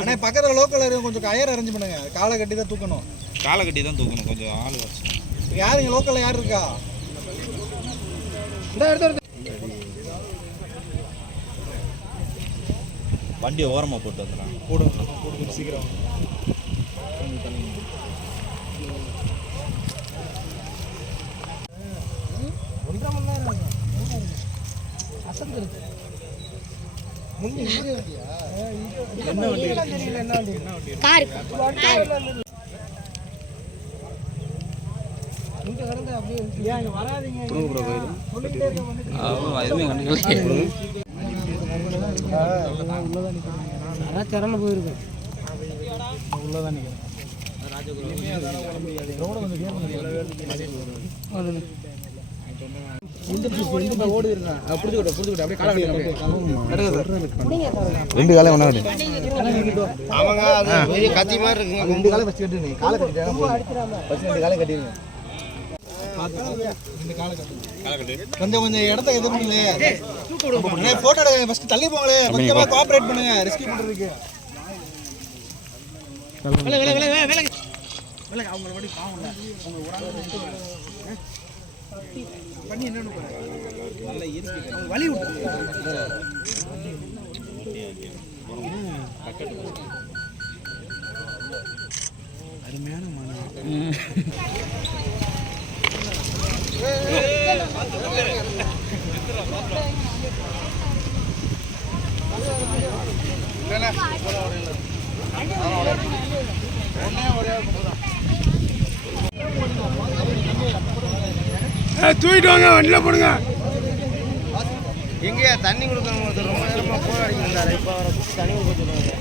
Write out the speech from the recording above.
அண்ணே பக்கத்தில் லோக்கல் கொஞ்சம் கயர் அரேஞ்ச் பண்ணுங்க. காலை கட்டி தான் தூக்கணும். காலை கட்டி தான் தூக்கணும். கொஞ்சம் ஆள் வச்சு. யாருங்க லோக்கலில் யார் இருக்கா? வண்டியை ஓரமாக போட்டு வந்துடலாம். போடுங்க சீக்கிரம். என்ன வண்டி? கார் போயிருக்கு. உள்ளதான் ரெண்டு காலம் ஒன்றா கட்டு. அவங்க கத்தி மாதிரி இருக்குங்க. ரெண்டு காலம் ஃபஸ்ட் கட்டுங்க. காலை கட்டிட்டாங்க ஃபஸ்ட் ரெண்டு காலை கட்டிடுங்க. கொஞ்சம் கொஞ்சம் இடத்த எது பண்ணலையே. போட்டோ எடுக்க ஃபஸ்ட்டு தள்ளி போங்களே. கொஞ்சமாக கோஆப்ரேட் பண்ணுங்க. ரெஸ்கியூ பண்ணுறதுக்கு அவங்க படி பாவம்ல. அவங்க பண்ணி என்ன நல்ல இயற்கை வலி விட்டு அருமையான மனம். தூக்கிட்டு வாங்க, வண்டியில் போடுங்க. எங்கேயா தண்ணி கொடுக்கணும்? ரொம்ப நேரமாக போன் அடிக்கிறாரு. இப்போ அவரை தண்ணி கொடுக்க சொல்லுவாங்க.